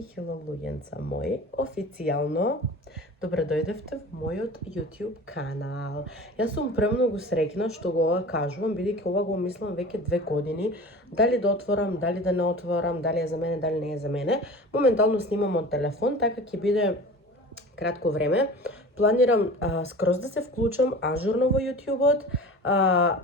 и хело луѓенца мои, официјално добре дојдевте во мојот YouTube канал. Јас сум премногу среќна што го ова кажувам, бидејќи ова го мислам веќе 2 години, дали да отворам, дали да не отворам, дали е за мене, дали не е за мене. Моментално снимам од телефон, така ќе биде кратко време. Планирам скроз да се вклучам ажурно во YouTube-от.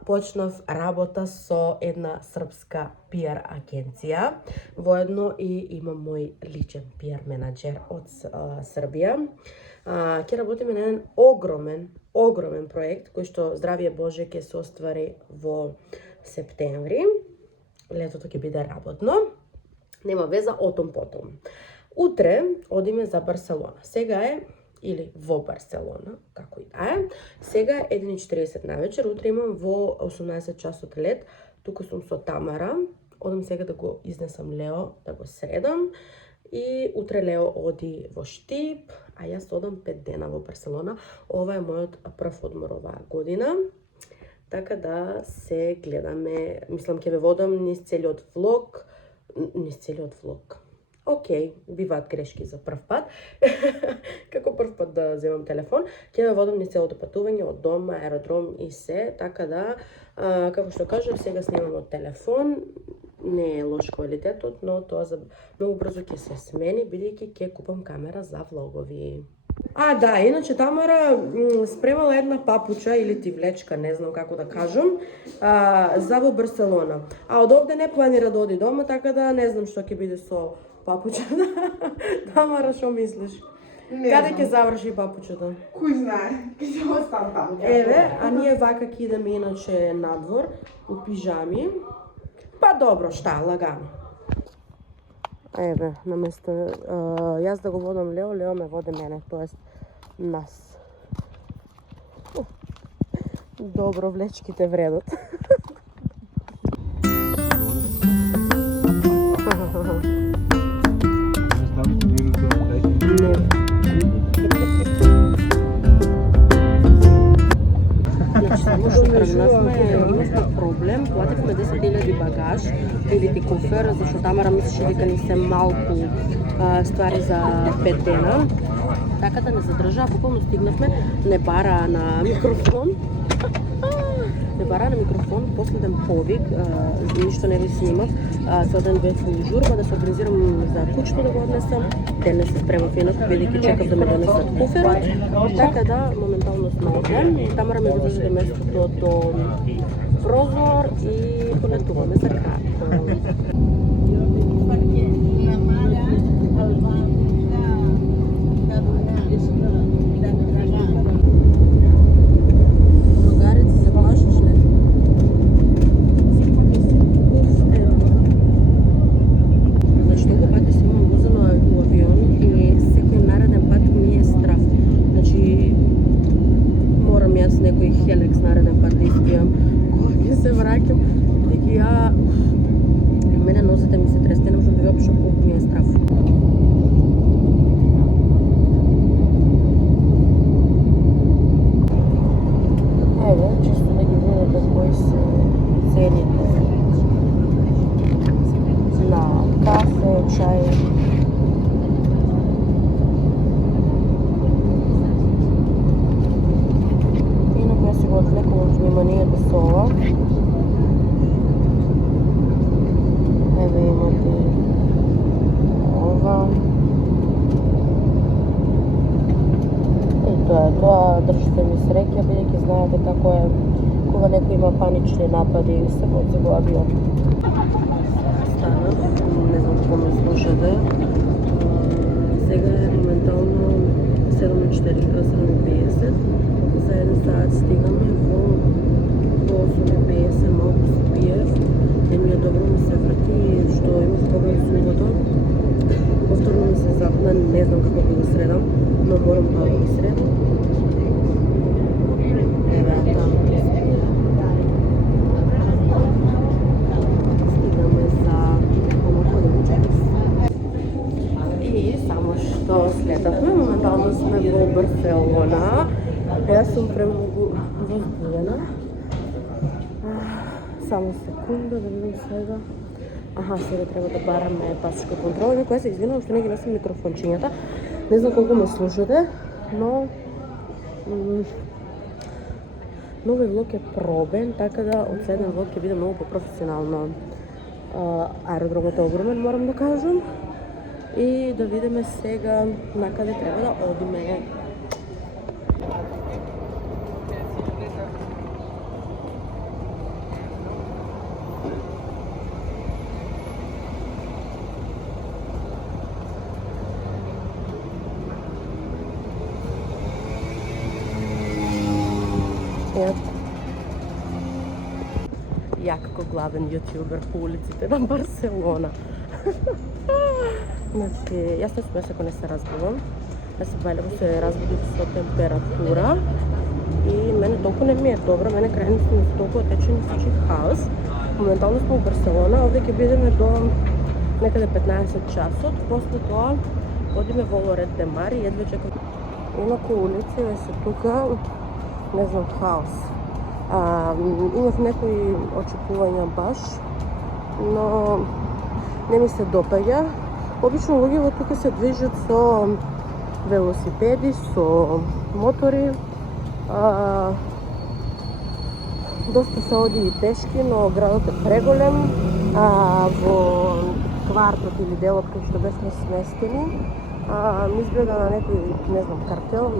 Почнав работа со една српска PR агенција. Воедно и имам мој личен PR менаџер од Србија. Ќе работиме на еден огромен проект кој што здравје Боже ќе се оствари во септември. Летото ќе биде работно. Нема веза, отом потом. Утре одиме за Барселона. Сега е или во Барселона, како и да е. Сега е 1:40 навечер, утре имам во 18 часот лет. Тука сум со Тамара. Одам сега да го изнесам Лео, да го средам. И утре Лео оди во Штип, а јас одам 5 дена во Барселона. Ова е мојот прв одмор оваа година. Така да се гледаме, мислам ќе ве водам низ целиот влог. Океј, биваат грешки за прв пат. Како прв пат да земам телефон, ќе ве водам низ целото патување од дом, аеродром и се, така да, како што кажав, сега снимам од телефон. Не е лош квалитетот, но тоа за многу брзо ќе се смени, бидејќи ќе купам камера за влогови. Да, иначе Тамара спремала една папуча или тивлечка, не знам како да кажам, за во Барселона. Од овде не планира да оди дома, така да не знам што ќе биде со папучата. Тамара, што мислиш? Каде ќе заврши папучата? Кој знае, ќе се остан таму. Еве, а ние вака ќе идеме иначе надвор, у пижами. Па добро, шта, лагано. Еве, наместо јас да го водам Лео, Лео ме води мене, тоест нас. Добро, влечките вредат. Само што тргнавме проблем, плативме 10.000 багаж или ти кофер, зашто Тамара мислеше дека ни се малку ствари за 5 дена. Така да не задржа, буквално стигнавме, не бара на микрофон, последен повик, ништо не ви снимав, целден бев у журба да се организирам за кучето да го однесам, денес се спремав инако, бидејќи чекав да ме донесат коферот, така да моментално сме овде. Тамара ме го зададе местото до прозор и полетуваме за кратко. Мене нозете ми се тресте, не можам да ви опишам колку ми е страф. Еве, чисто да ги видите кои се цените на кафе, чај. Инаку јас си го отвлекувам вниманието со ова. Еве имате ова. И тоа, држите ми среќа, бидејќи знаете како е кога некој има панични напади и се вози во авион. Станав, не знам како ме слушате. Сега е моментално 7:50. За 1 саат стигаме во 8:50, малку се пиев. Не ми е добро ми се врати, што имав проблем со угото. Повторно ми се запна, не знам како да го средам, но морам да го средам. Еве, таму се спира. Стигаме за Помоходенчес. И само што следавме, моментално сме во Барселона. Јас сум премногу возбудена. Само секунда да видам сега Аха, сега треба да бараме пасишка контрола. Која се извинувам што не ги носам микрофончињата. Не знам колку ме слушате, но новиот влог е пробен, така да од следен влог ќе биде многу попрофесионално. Аеродромот е огромен, морам да кажам. И да видиме сега на каде треба да одиме. Ја како главен јутјубер по улиците на Барселона. Значи, јас не смееш ако не се разбудам. Јас се бајлево се разбудив со температура и мене толку не ми е добро, мене крајниците ми се толку отечени всички хаос. Моментално сме во Барселона, овде ќе бидеме до некаде 15 часот, после тоа одиме во Лорет де Мар и едва чекам. Инаку улици се тука, не знам, хаос. Имав некои очекувања баш, но не ми се допаѓа. Обично луѓето тука се движат со велосипеди, со мотори. Доста се оди и тешки, но градот е преголем. Во квартот или делот кој што бевме сместени, ми изгледа на некој, не знам, картел,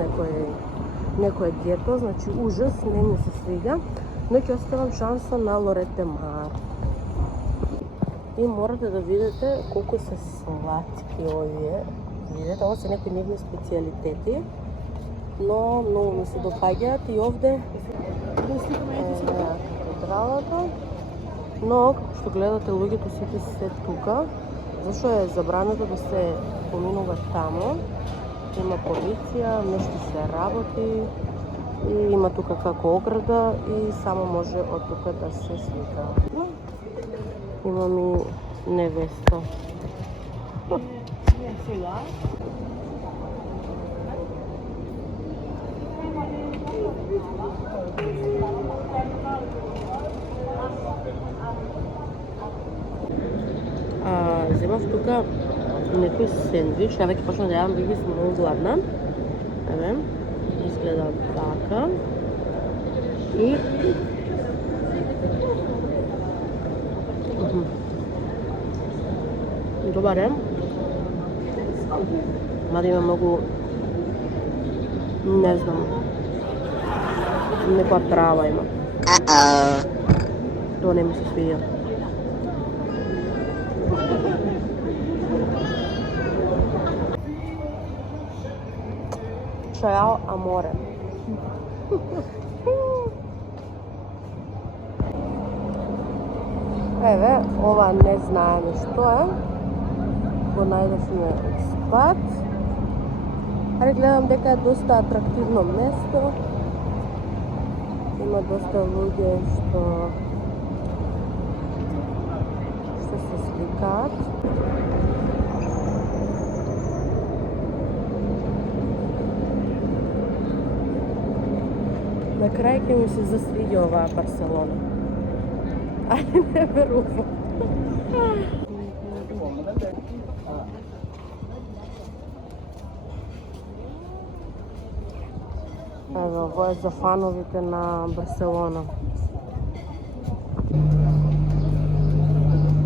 некој гето, значи ужас, не ми се свиѓа, но ќе оставам шанса на Лорет де Мар. И морате да видите колку се сладки овие. Видите, ова се некои нивни специјалитети, но многу ми се допаѓаат и овде кадралата. Но, како што гледате, луѓето сите се тука, зашто е забрането да се поминува тамо. Има полиција, нешто се работи и има тука како ограда и само може од тука да се слика. Имам и невеста. Земав тука некој сендвич, ја веќе почна да јадам, биби сум многу гладна. Еве, изгледа вака. И добар е. Мада има многу, не знам, некоја трава има. Тоа не ми се свиѓа. Чао аморе. Еве, ова не знаеме што е. Го најдовме спат. Аре гледам дека е доста атрактивно место. Има доста луѓе што се сликаат. На крај ќе ми се засвиѓа оваа Барселона. Али не верувам. Ево, ово е за фановите на Барселона.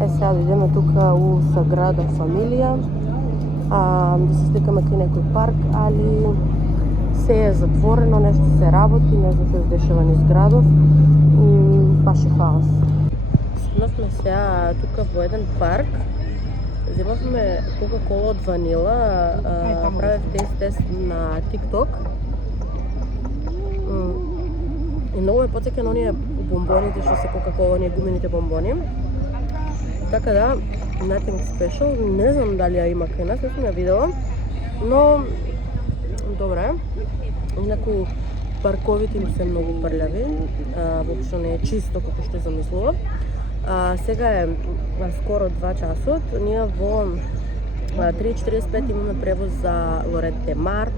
Сега идеме тука у Саграда Фамилија, да се сликаме кај некој парк, али се е затворено, нешто се работи, не знам што се дешава низ градов, баш е хаос. Седнавме сега тука во еден парк, земавме Кока-кола од ванила, правев тест на TikTok. И многу ме потсеќа на оние бомбоните што се Кока-кола, оние гумените бомбони. Така да, nothing special, не знам дали ја има кај нас, не сум ја видела, но добре. Инаку парковите им се многу прљави, воопшто не е чисто како што замислував. Сега е скоро 2 часот, ние во 3:45 имаме превоз за Лорет де Мар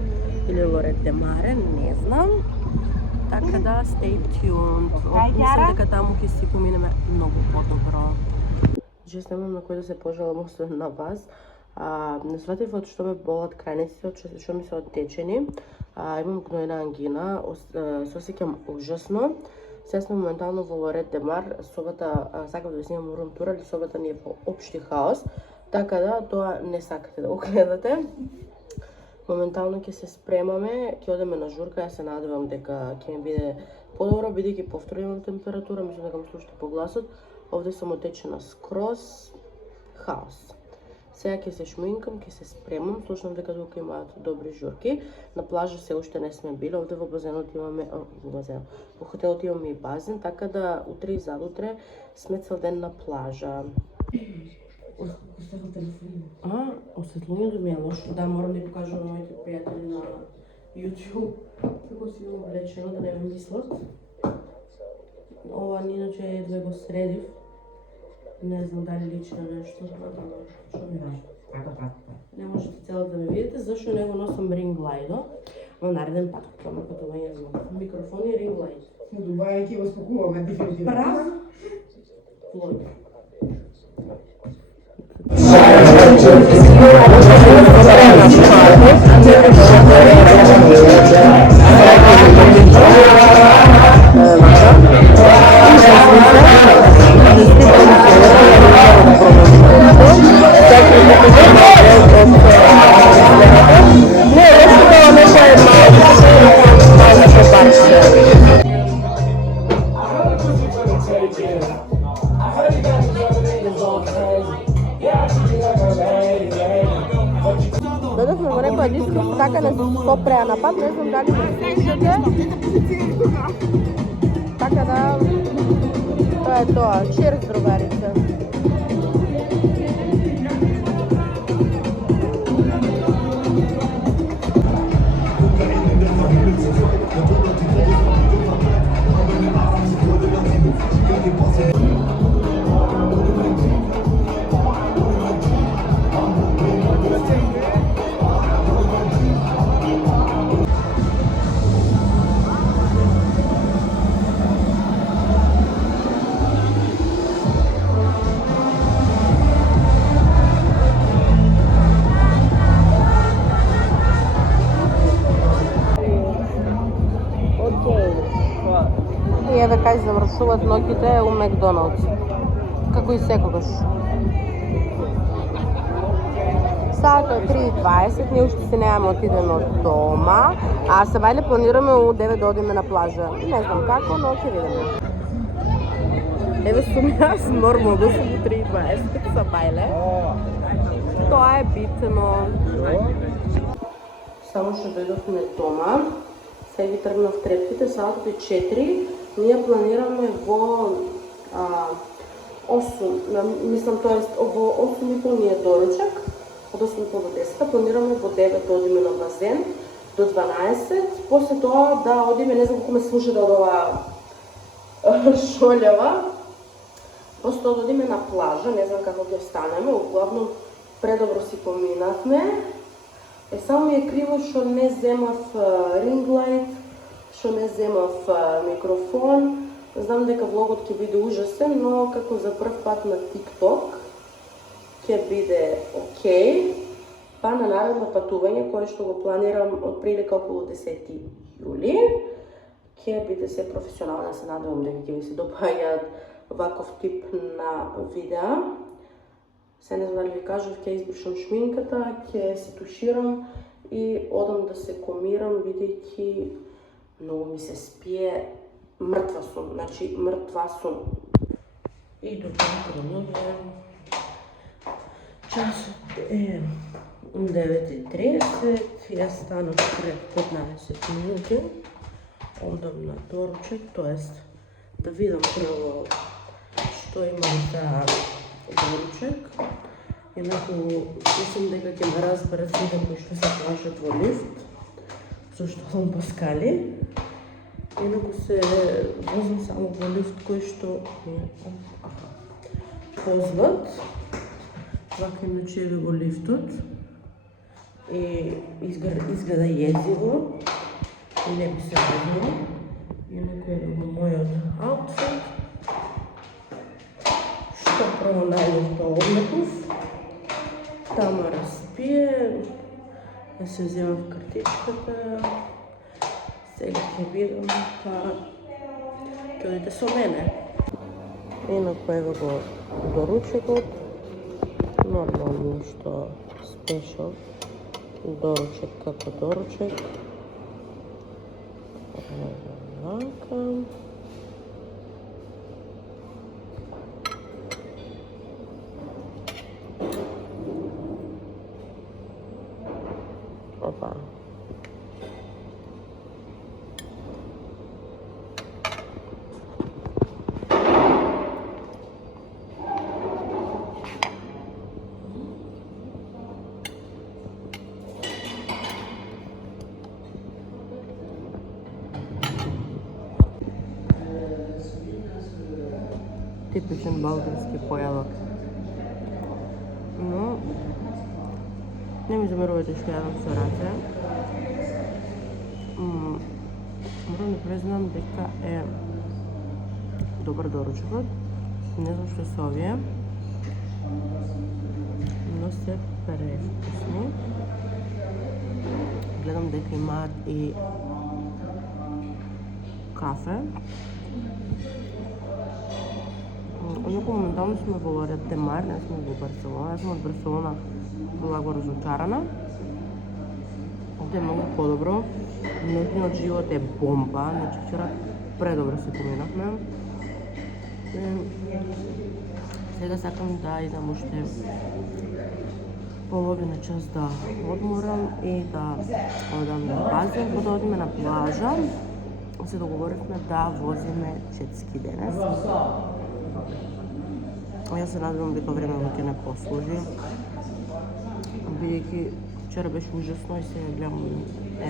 или Лорет де Маре, не знам. Така да, stay tuned. Мислам дека таму ќе си поминеме многу подобро. Че немам на кој да се пожалам освен на вас. Не сватив од што ме болат крајниците, од што ми се оттечени. Имам гнојна ангина, се осеќам ужасно. Сега сме моментално во Лорет де Мар, собата, сакам да ви снимам рум тур, али собата ни е во општи хаос, така да тоа не сакате да го гледате. Моментално ќе се спремаме, ќе одеме на журка, ја се надевам дека ќе ми биде подобро, бидејќи повторувам температура, мислам дека ме слушате по гласот. Овде сум отечена скроз, хаос. Сега ќе се шминкам, ќе се спремам, слушам дека тука имаат добри журки. На плажа се уште не сме били, овде во базенот имаме, во хотелот имаме и базен, така да утре и задутре сме цел ден на плажа. Осветлувањето ми е лошо, да, морам да ја покажам на моите пријатели на YouTube, како си имам облечено, да не ме мислат. Ова иначе едве го средив. Не знам дали личи на нешто, што ми кажа? Не можете цело да ме видите, зашто не го носам ринг лајдо. Во нареден пат, кога ме патување знам. Микрофон и ринг лајд. Во Дубај ќе го спакуваме дефинитивно. Прав? Влог. Додавме во некоја диско, така не попреа на пат, не знам дали не слушате. Така да, тоа е тоа. Cheers, другарица. И еве кај завршуваат ноќите у Макдоналдс. Како и секогаш. Саато е 3:20, ние уште се немаме отидено од дома, а се вајле планираме у 9 да одиме на плажа. Не знам како, но ќе видиме. Еве сум јас, нормално сум у 3:20 са бајле. Тоа е битно. Само што дојдовме дома, сега ги тргнав трепките, саатот е 4. Ние планираме во 8, мислам тоа е во 8:30 ни е доручак, од 8:30 до 10, планираме во 9 да одиме на базен, до 12, после тоа да одиме, не знам колку ме слуша да од ова шолева, после тоа да одиме на плажа, не знам како ќе станеме, углавно предобро си поминавме. Само ми е криво што не земав ринг лајт, што не земав микрофон. Знам дека влогот ќе биде ужасен, но како за прв пат на TikTok ќе биде окей. Па на наредно патување, кое што го планирам од прилика околу 10 јули, ќе биде се професионално, се надевам дека ќе ви се допаѓаат ваков тип на видеа. Се не знам дали ви кажав, ќе избришам шминката, ќе се туширам и одам да се комирам, бидејќи многу ми се спие, мртва сум, значи мртва сум. И добро ноќе. Часот е 9:30, јас станав пред 15 минути, одам на доручек, тоест да видам прво што имам за доручек. Инаку, мислам дека ќе ме разберат сите кои што се плашат во лифт, зашто сум паскали. Инаку се возам само во лифт кој што познат. Вака иначе е во лифтот и изгледа језиво и не би се ведно. Инаку е во мојот аутфит. Што прво најдовто облеков. Тама распие. Ја се вземав картичката. Сега ќе видам, па ќе одите со мене. Инако ево го доручекот. Нормално што спешал. Доручек како доручек. Вака. Опа. Типичен балкански појадок. Но не ми замерувате што јадам со раце. Морам да признам дека е добар доручекот. Не знам што се овие, но се превкусни. Гледам дека имаат и кафе. Инаку моментално сме во Демар, не сме во Барселона. Јас сум од Барселона благо разочарана. Овде е многу подобро. Ноќниот живот е бомба. Значи вчера предобро се поминавме. Сега сакам да идам уште половина час да одморам и да одам на базен, да одиме на плажа. Се договоривме да возиме четски денес. Јас се надевам дека време ќе не послужи, бидејќи вчера беше ужасно и се гледам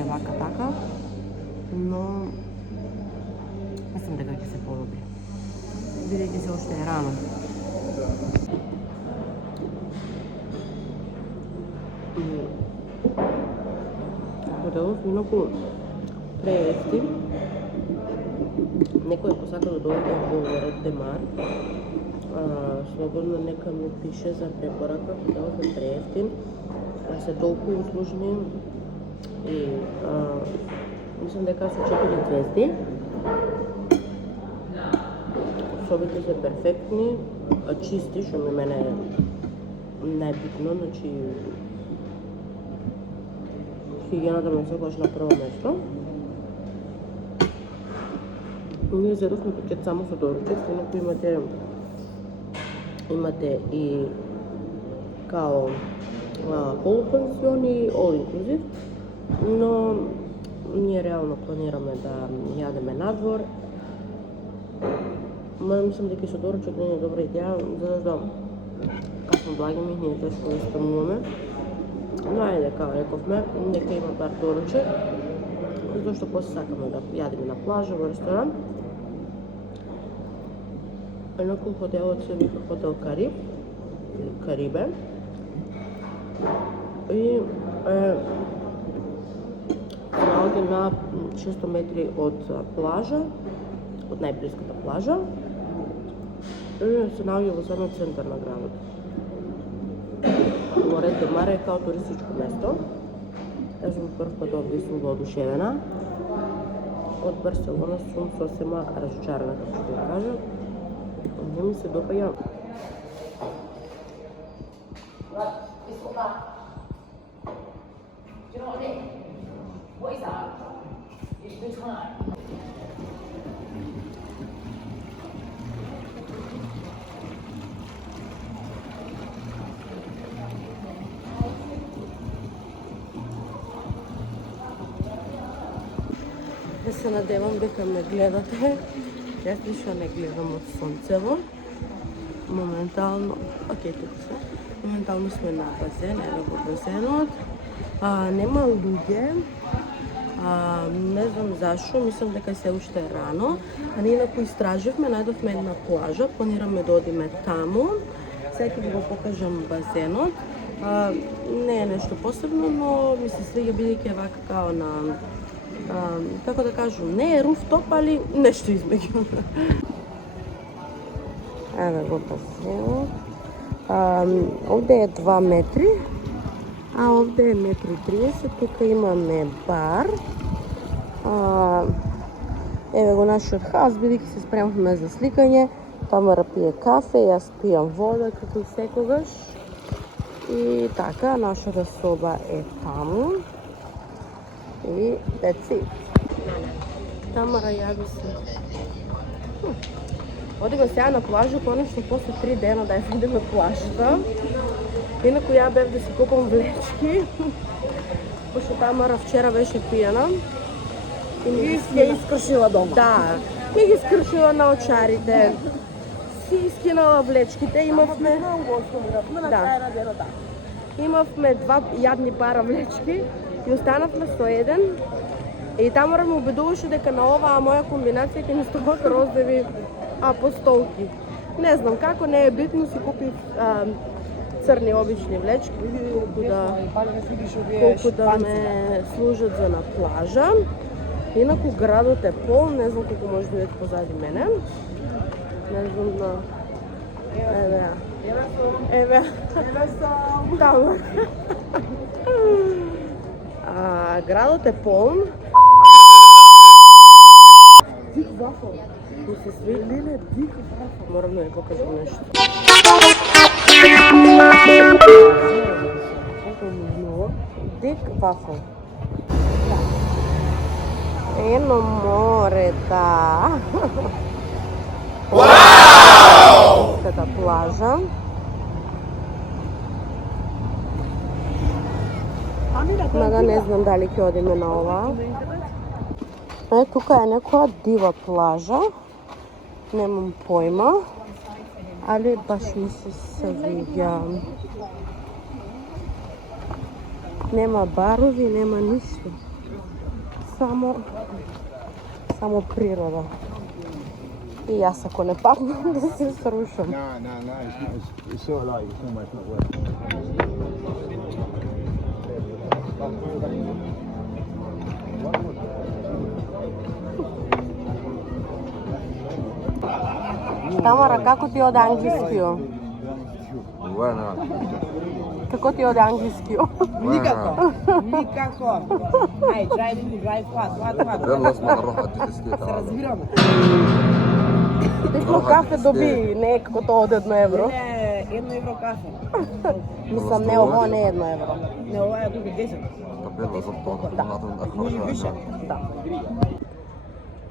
вака така, но мислам дека ќе се подобри, бидејќи се уште е рано. Хотелот инаку преевтин. Некој ако сака да дојде во Демар, слободно нека ми пише за препорака, хотелот е преевтин, се толку услужни и мислам дека се 4 звезди. Собите се перфектни, чисти, што ми мене е најбитно, значи хигиената ме секогаш на прво место. Ние зедовме пакет само со доручек, инаку имате и као полупансион и all inclusive, но ние реално планираме да јадеме надвор. Мислам дека со доручек не е добра идеја, затоа касно доаѓаме ние тешко да стануваме. Но ајде, како рековме, нека има бар доручек, затоа што после сакаме да јадеме на плажа, во ресторан. Инаку хотелот се вика Хотел Кариб, или Карибе. И се наоѓа на 600 метри од плажа, од најблиската плажа. И се наоѓа во самиот центар на градот. Морет Демар е као туристичко место. Јас сум прв пат овде сум воодушевена. Од Барселона сум сосема разочарана, како што ја кажа. Не ми се допаѓа. Да се надевам дека ме гледате. Јас лично не гледам од сонцево. Моментално, тука се. Моментално сме на базен, ево во базенот. Нема луѓе. Не знам зашо, мислам дека се уште е рано. Ние инаку истраживме, најдовме една плажа, планираме да одиме таму. Сега ќе ви го покажам базенот. Не е нешто посебно, но ми се свиѓа бидејќи е вака као на како да кажам, не е руфтоп, али нешто измеѓу. Еве го басенот. Овде е 2 метри, а овде е 1,30 метри. Тука имаме бар. Еве го нашиот хаус, бидејќи се спремавме за сликање. Тамара пие кафе, јас пијам вода како и секогаш. И така, нашата соба е таму. И that's it. Тамара јави се. Одиме сега на плажа, конечно после 3 дена да ја видиме плажата. Инаку ја бев да си купам влечки, пошто Тамара вчера беше пијана. И ми ги искршила дома. Да, ми ги скршила на очарите. Си скинала влечките, имавме... Да. Имавме 2 јадни пара влечки и останавме со еден. И Тамара ме убедуваше дека на оваа моја комбинација ќе ми стават роздеви апостолки. Не знам како, не е битно, си купив црни обични влечки, колку да ме служат за на плажа. Инаку градот е полн, не знам колку може да видите позади мене. Не знам да... Еве Тамара. Градот е полн. Дик вафл. Ми се свидли на дик вафл. Морам да ви покажам нешто. Дик вафл. Ено море, да. Вау! Ката плажа. Мада не знам дали ќе одиме на ова. Тука е некоја дива плажа. Немам појма. Али баш ми се свиѓа. Нема барови, нема ништо. Само природа. И јас ако не паднам да се срушам. No, it's sort of like it's almost not working. Тамара, како ти оде англискио? Bueno, Како ти оде англискио? Никако. Ај, drive fast. يلا اسمع نروح اديك سكيت Се разбираме. Тешно кафе доби, не е како тоа од 1 евро. Не, 1 евро кафе. Мислам, не, ово не е 1 евро. Не, ова е колку 10. طب يلا ظبط Може више. Да.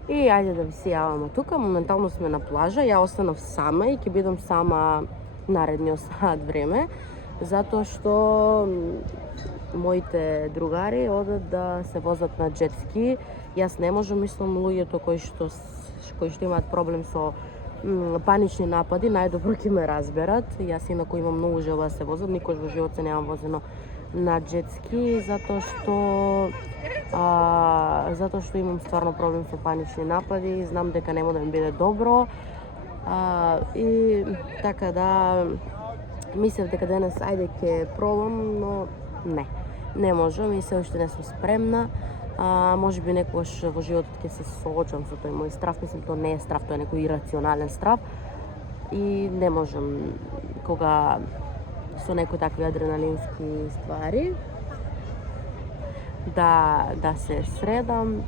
И ајде да ви се јаваме тука, моментално сме на плажа, ја останав сама и ќе бидам сама наредниот сат време, затоа што моите другари одат да се возат на джетски. Јас не можам, мислам, луѓето кои што имаат проблем со панични напади, најдобро ќе ме разберат. Јас инаку имам многу желба да се возам, никош во живот се немам возено на джетски, затоа што имам стварно проблем со панични напади, знам дека нема да ми биде добро. И така да мислев дека денес ајде ќе пробам, но не можам и се уште не сум спремна. Може би некогаш во животот ќе се соочам со тој мој страв, мислам тоа не е страв, тоа е некој ирационален страв и не можам кога со некои такви адреналински ствари да се средам.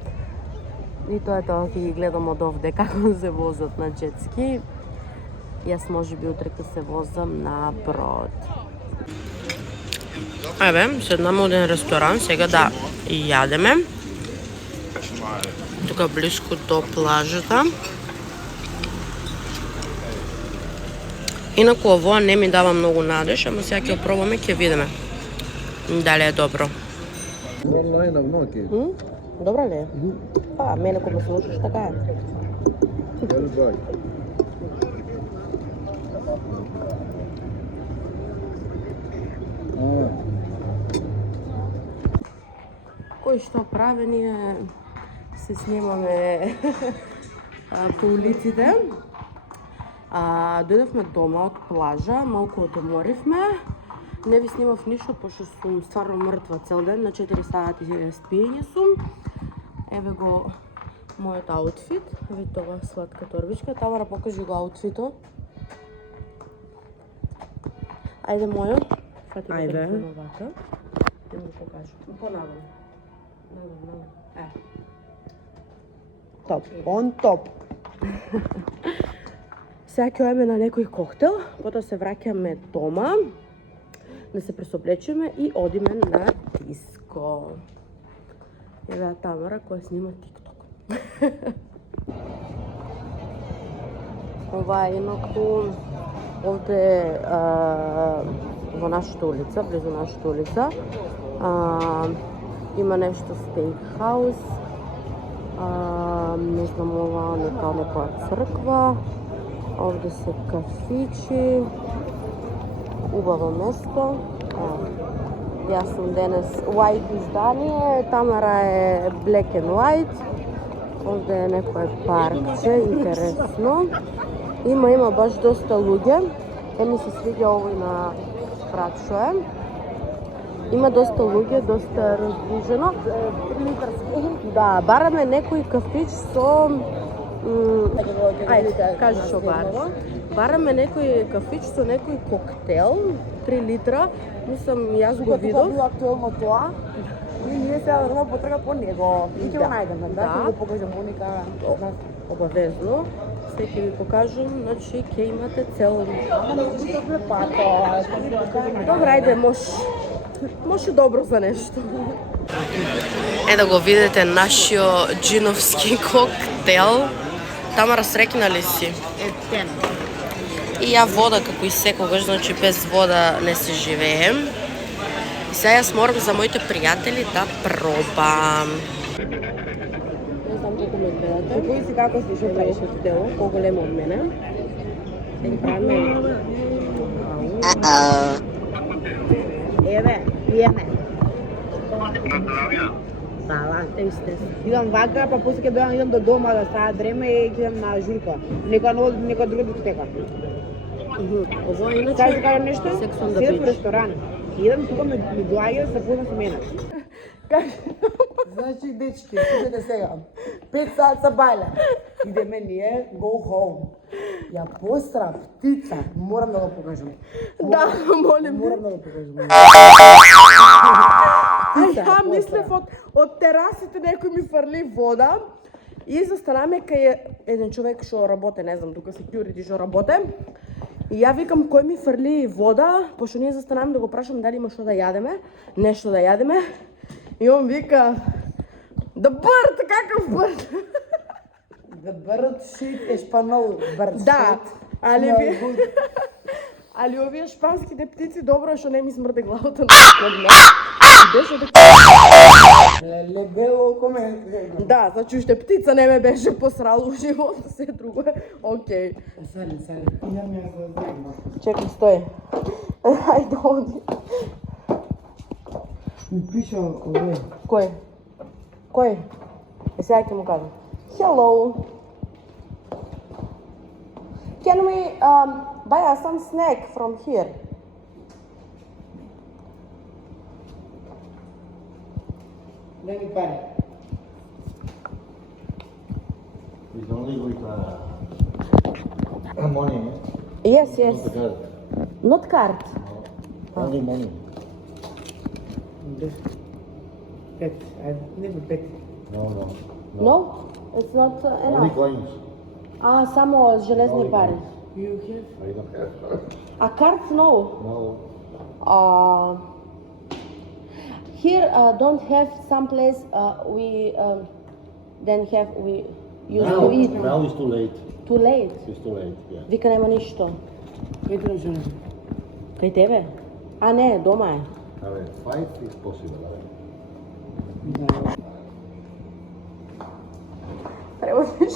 И тоа е тоа, ќе ги гледам од овде како се возат на джетски. Јас може би утре ќе се возам на брод. Еве, седнаме од еден ресторан, сега да јадеме. Тука близко до плажата. Инаку ово не ми дава многу надеж, ама сега ќе пробаме, ќе видиме дали е добро. Добра ли е? Па, мене кога ме слушаш, така е. Кој што прави, ние се снимаме по улиците. Дојдовме дома од плажа, малку одморивме. Не ви снимав ништо, пошто сум стварно мртва цел ден, на 4 сати спиење сум. Еве го мојот аутфит, ви тоа сладка торбичка. Тамара, покажи го аутфитот. Ајде мојот. Фати го Ајде. телефон овака. Ќе му покажам. Понадам. Надам. Топ, он топ. Сега ќе одиме на некој коктел, потоа се враќаме дома, да се пресоблечеме и одиме на диско. Еве Тамара која снима TikTok. Ова е инаку овде во нашата улица, близу нашата улица. Има нешто стейкхаус. Не знам, ова некоја црква. Овде се кафичи. Убаво место. Јас сум денес white издание, Тамара е black and white. Овде е некој паркче, интересно. Има баш доста луѓе. Ми се свиѓа овој на брат шо е. Има доста луѓе, доста раздвижено. Да, бараме некој кафич со... Ајде, кажи шо бараме. Бараме некој кафич со некој коктел, 3 литра. Мислам, јас го видов. Било актуелно тоа. И ние сега врваме потрага по него. И ќе го најдеме, да? Ќе го покажам Моника. Обавезно. Се ќе ви покажам, значи ќе имате цел... Добре, ајде, може добро за нешто. Е да го видите нашиот джиновски коктел. Тамара, среќна ли си? И ја вода како и секогаш, значи без вода не се живее. И сега јас морам за моите пријатели да пробам. Не знам колку ме гледате. Кој си како си шо правиш од дело? По-големо од мене. Се ги правиме. Еве, пиеме. Фала, сте. Идам вака, па после ќе идам до дома да ставам дреме и ќе идам на журка. Нека друга дискотека. Ово е иначе Кажи кажа нешто? Sex on the Седам во beach. ресторан. Идам тука ми доаѓа се позна со мене. Значи, дечки, слушайте сега. 5 сат са бајле. Идеме ние, go home. Ја постра птица, морам да го покажам. Да, молим. Морам да го покажам. Ја мислев од терасите некој ми фрли вода и застанаме кај еден човек што работе, не знам, тука security што работе. И ја викам кој ми фрли вода, пошто ние застанаме да го прашам дали има што да јадеме, нешто да јадеме. И он вика the bird, каков bird? The bird shit е шпанол, bird shit. Да, али No ви... good. Али овие шпанските птици добро е што не ми смрде главата на кодна. Беше така... Лебело коме. Да, значи уште птица не ме беше посрало во живота, се друго е окей. Сали. Идам ја за зема. Чекай, стој. Ајде, оди. Ми пиша овој. Кој? Сега ќе му кажам. Hello. Can we buy us some snack from here? Дај ми пари. It's only with money, eh? Yes. Not the card. Not card. Only money. Пет. Нема пет. No. No? It's not Only enough. coins. Само железни Only пари. coins. You have? I don't have. A card? No. No. Here don't have some place we then have we used to eat. Now it's too late. Too late. It's too late, yeah. Вика нема ништо. Кај требаше? Кај тебе? А не, дома е. A ver, 5 is possible, a ver. Преводиш.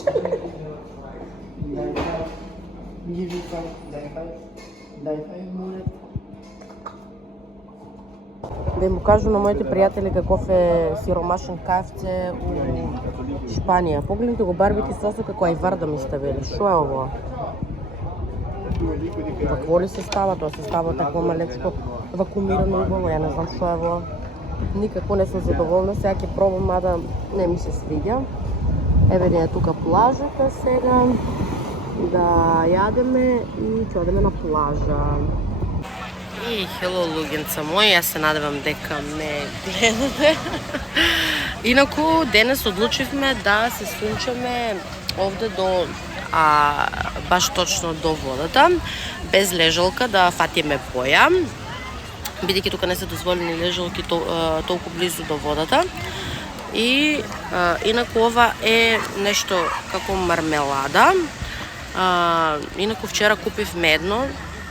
Give you five. Дай five, моля. Да му кажу на моите пријатели каков е сиромашен кафце у Шпанија. Погледнете го барбеки сосо како ајвар да ми ставили. Шо е ово? Какво ли се става? Тоа се става такво малечко вакуумирано убаво. Ја не знам шо е ово. Никако не сум задоволна. Сега ќе пробам, мада не ми се свиѓа. Еве ни е тука плажата сега. Да јадеме и ќе одеме на плажа. И хело луѓенца мои, јас се надевам дека ме гледате. Инаку денес одлучивме да се сунчаме овде до баш точно до водата, без лежалка да фатиме боја, бидејќи тука не се дозволени лежалки толку близу до водата. И инаку ова е нешто како мармелада. Инаку вчера купивме едно,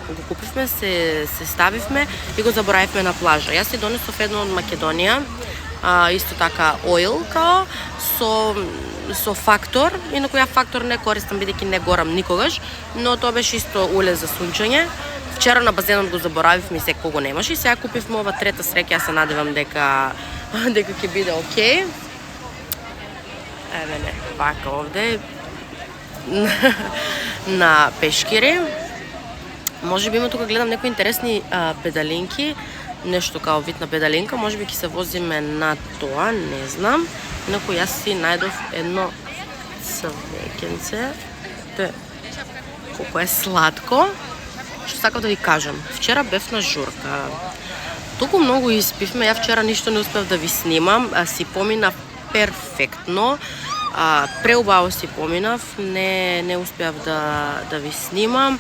го купивме, се ставивме и го заборавивме на плажа. Јас си донесов едно од Македонија, исто така оил као со фактор, инаку ја фактор не користам бидејќи не горам никогаш, но тоа беше исто уле за сунчање. Вчера на базенот го заборавивме и секој го немаше и сега купивме ова трета среќа, јас се надевам дека ќе биде окей. Еве не, вака овде на Пешкири. Може би има тука, гледам некои интересни педалинки, нешто као вид на педалинка, може би ќе се возиме на тоа, не знам. Инаку јас си најдов едно цвекенце. Колко е сладко. Што сакам да ви кажам, вчера бев на журка. Толку многу испивме, ја вчера ништо не успев да ви снимам, си поминав перфектно. Преубаво си поминав, не успеав да ви снимам,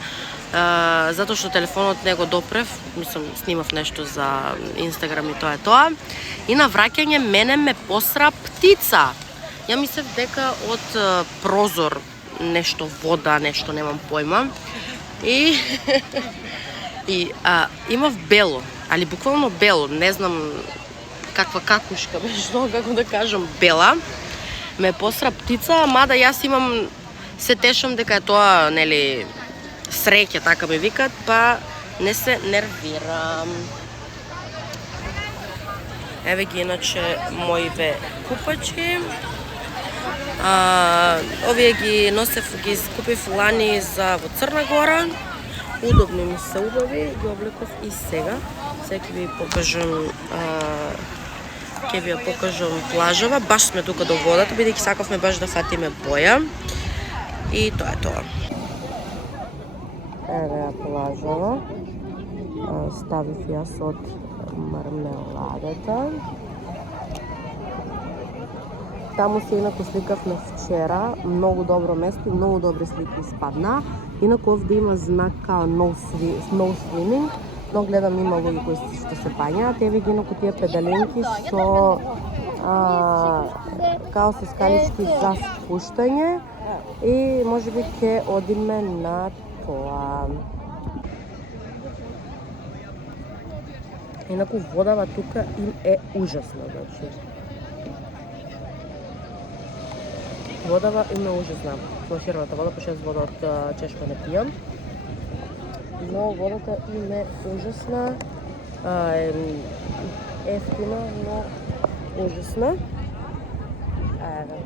затоа што телефонот не го допрев, мислам, снимав нешто за Инстаграм и тоа е тоа. И на враќање мене ме посра птица. Ја мислев дека од прозор нешто вода, нешто немам појма. И имав бело, али буквално бело, не знам каква какушка беше тоа, како да кажам, бела. Ме посра птица, мада јас имам, се тешам дека е тоа, нели, среќа, така ми викат, па не се нервирам. Еве ги иначе моиве купачки. Овие ги носев, ги купив лани за во Црна Гора. Удобни ми се, убави, ги облеков и сега. Сега ќе ви покажам плажава. Баш сме тука до водата, бидејќи сакавме баш да фатиме боја. И тоа е тоа. Еве ја плажава. Ставив јас од мармеладата. Таму се инаку сликавме вчера, многу добро место и многу добри слики испадна. Инаку овде има знак као no swimming, но гледам има луѓе кои што се бањаат. Еве ги инаку тие педалинки што као се скалички за спуштање и можеби ќе одиме на тоа. Инаку водава тука им е ужасна, значи. Водава им е ужасна. Флашираната вода, пошто јас вода од чешма не пијам. Но водата им е ужасна. Ефтина, но ужасна. Еве.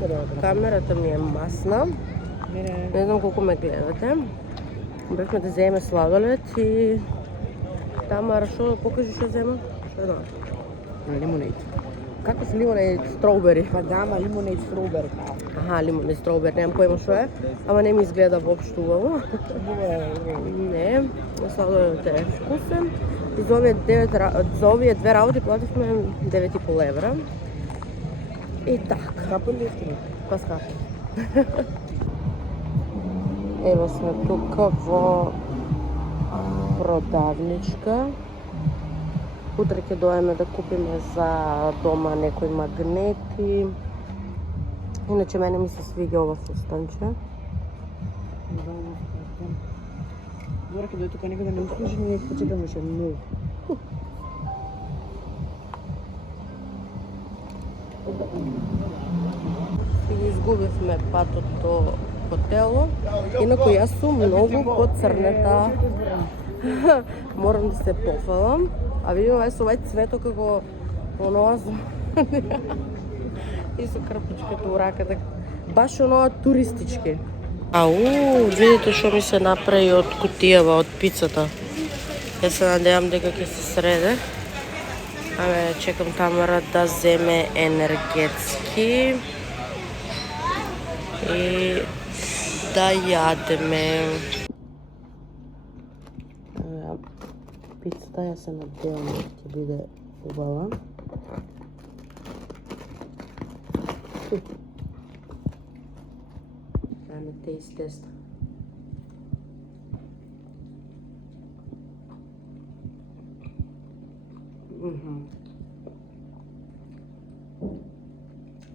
Така. Камерата ми е масна. Не знам колку ме гледате. Бехме да земеме сладолед и Тамара, што покажи што зема? Што е тоа? Лимонад. Како се лимонад строубери? Па да, ама лимонад строубери. Аха, лимонад строубери, немам појма што е, ама не ми изгледа воопшто убаво. Не, сладоледот е вкусен. И за овие две работи плативме 9,5 евра. И така. Скапо или ефтино? Па скапо. Ево сме тука во продавничка. Утре ќе доеме да купиме за дома некои магнети. Иначе мене ми се свиѓа ова фустанче. Добре, ќе дојде тука некој да не услужи, ние ќе почекаме уште многу. И го изгубивме патот до хотело. Инаку јас сум многу поцрнета. Морам да се пофалам. А видимо со овај цвето како онова и со крпичката у раката. Баш онова туристички. Видите што ми се направи од кутијава, од пицата. Јас се надевам дека ќе се среде. Абе, чекам Тамара да земе енергетски и да јадеме. Пицата, ја се надевам дека ќе биде убава. Ајме тест тест.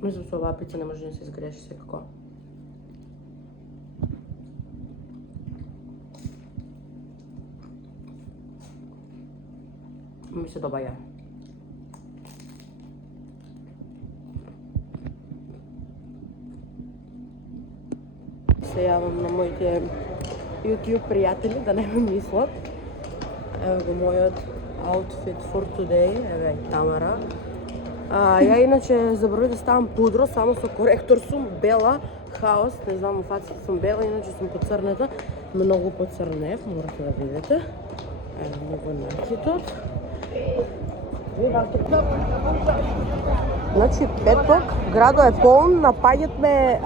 Мислам, со оваа пица не може да се изгреши секако. Ми се добаја. Се јавам на моите YouTube пријатели да не ме мислат. Ево го мојот outfit for today, еве Тамара. Ја иначе заборавив да ставам пудро, само со коректор сум бела, хаос, не знам, у фаците сум бела, иначе сум поцрнета, многу поцрнев, морате да видите. Ево ми го накитот. Значи, петок, градо е полн, напаѓат ме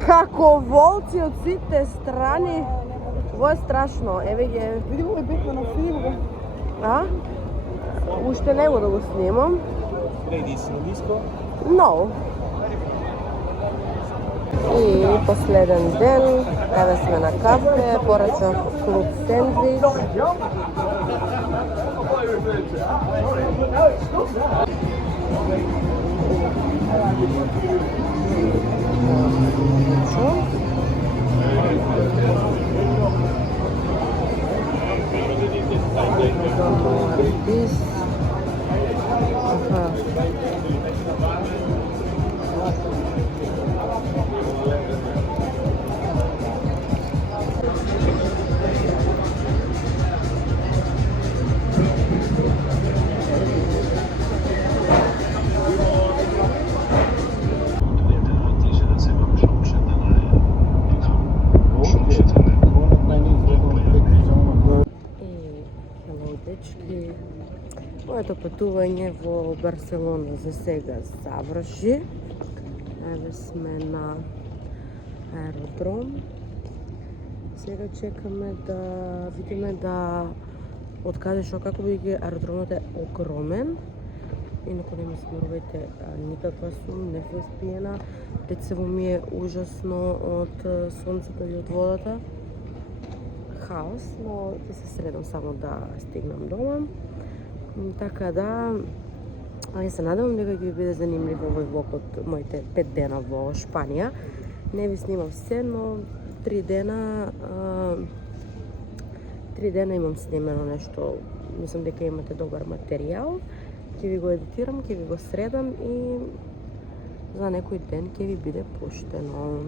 како волци од сите страни. Во е страшно, еве ги... Види го бетна на филм. Уште него да го снимам. Ladies, disco. No. И последен ден, еве сме на кафе, порачав клуб сендвич. Моето патување во Барселона за сега заврши. Еве сме на аеродром. Сега чекаме да видиме да од каде што, како бидејќи аеродромот е огромен. Инаку не ми смирувајте никаква сум, не сум спиена. Децево ми е ужасно од сонцето и од водата. Хаос, но ќе се средам само да стигнам дома. Така да, се надевам дека ќе ви биде занимлив овој влог од моите 5 дена во Шпанија. Не ви снимав се, но 3 дена имам снимено нешто. Мислам дека имате добар материјал. Ќе ви го едитирам, ќе ви го средам и за некој ден ќе ви биде пуштено.